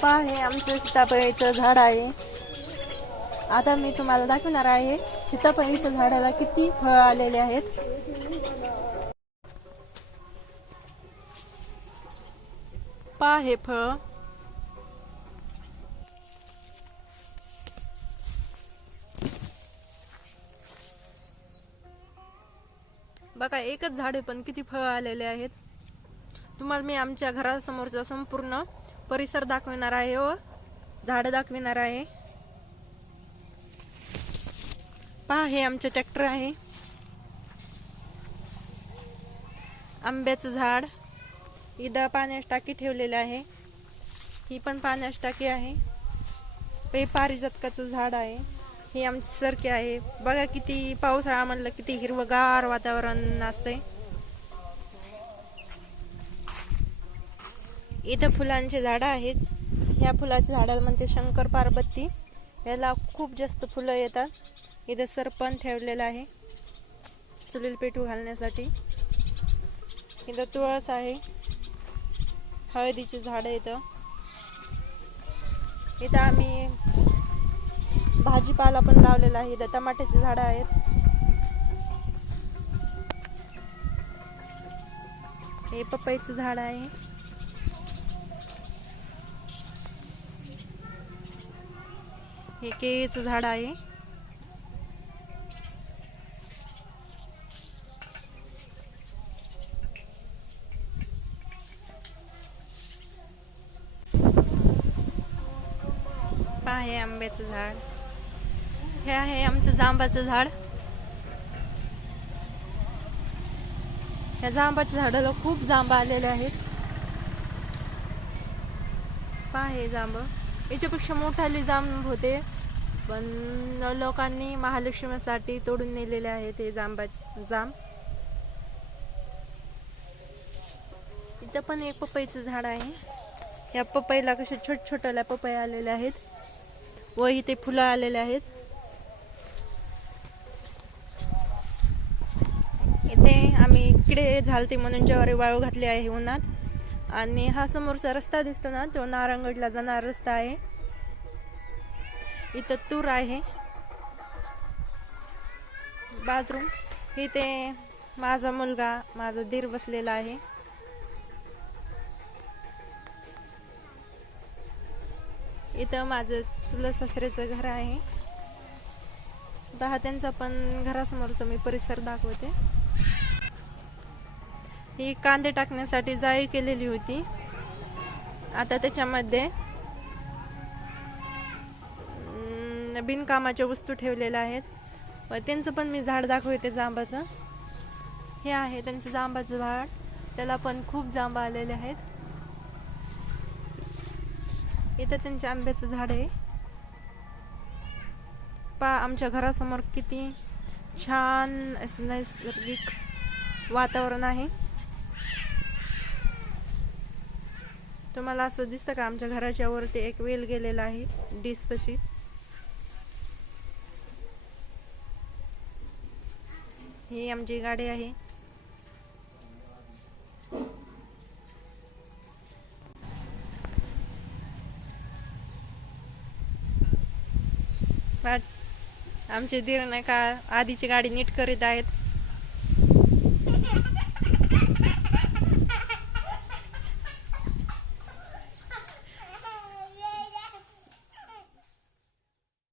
पहा हे आमचं सीताफळीचं झाड आहे. आता मी तुम्हाला दाखवणार आहे सीताफळीच्या झाडाला किती फळ आलेले आहेत. पहा हे फळ. बघा एकच झाडे पण किती फळ आलेले आहेत. तुम्हाला मी आमच्या घरासमोरचा संपूर्ण परिसर दाखविणार आहे हो. व झाडं दाखविणार आहे. पहा हे आमचे ट्रॅक्टर आहे. आंब्याचं झाड. इथं पाण्याची टाकी ठेवलेलं आहे. ही पण पाण्याची टाकी आहे. हे पारिजातकाचं झाड आहे. हे आमची सरके आहे. बघा किती पावसाळा म्हणलं किती हिरवगार वातावरण असतंय. इथं फुलांचे झाडं आहेत. ह्या फुलाच्या झाडाला म्हणते शंकर पार्वती. याला खूप जास्त फुलं येतात. इथं सरपण ठेवलेलं आहे. चुलील पेटू घालण्यासाठी. इथं तुळस आहे. हळदीचे झाडं इथं. इथं आम्ही भाजीपाला पण लावलेला आहे. इथं टमाट्याचे झाडं आहेत. हे पपईचं झाड आहे. हे केळीचं झाड आहे. पहा आंब्याचं झाड. हे आहे आमचं जांबाचं झाड. या जांबाच्या झाडाला खूप जांब आलेले आहेत. पहा हे जांब. याच्यापेक्षा मोठा लिजाम होते. पण लोकांनी महालक्ष्मीसाठी तोडून नेलेले आहेत हे जांबाचे जांब. इथं पण एक पपईचं झाड आहे. या पपईला कसे छोट छोट्याला पपई आलेले आहेत. व इथे फुलं आलेले आहेत. इथे आम्ही इकडे झालते म्हणून ज्वारी वाळू घातली आहे उन्हात. आणि हा समोरचा रस्ता दिसतो ना तो नारंगडला जाणारा रस्ता आहे. इथं तूर आहे. बाथरूम. इथे माझा मुलगा माझा धीर बसलेला आहे. इथं माझं चुलत सासऱ्याचं घर आहे. दहा त्यांचा पण घरासमोरचा मी परिसर दाखवते. ही कांदे टाकण्यासाठी जाळी केलेली होती. आता त्याच्यामध्ये बिनकामाच्या वस्तू ठेवलेल्या आहेत. व त्यांचं पण मी झाड दाखवते जांबाचं. हे आहे त्यांचं जांबाचं झाड. त्याला पण खूप जांब आलेले आहेत. इथं त्यांच्या आंब्याचं झाड आहे. पा आमच्या घरासमोर किती छान असं नैसर्गिक वातावरण आहे. तुम्हाला असं दिसतं का? आमच्या घराच्या वरती एक वेल गेलेला आहे डिस्पशी ही आमची गाडी आहे. आमचे दीर नाही का आधीची गाडी नीट करीत आहेत.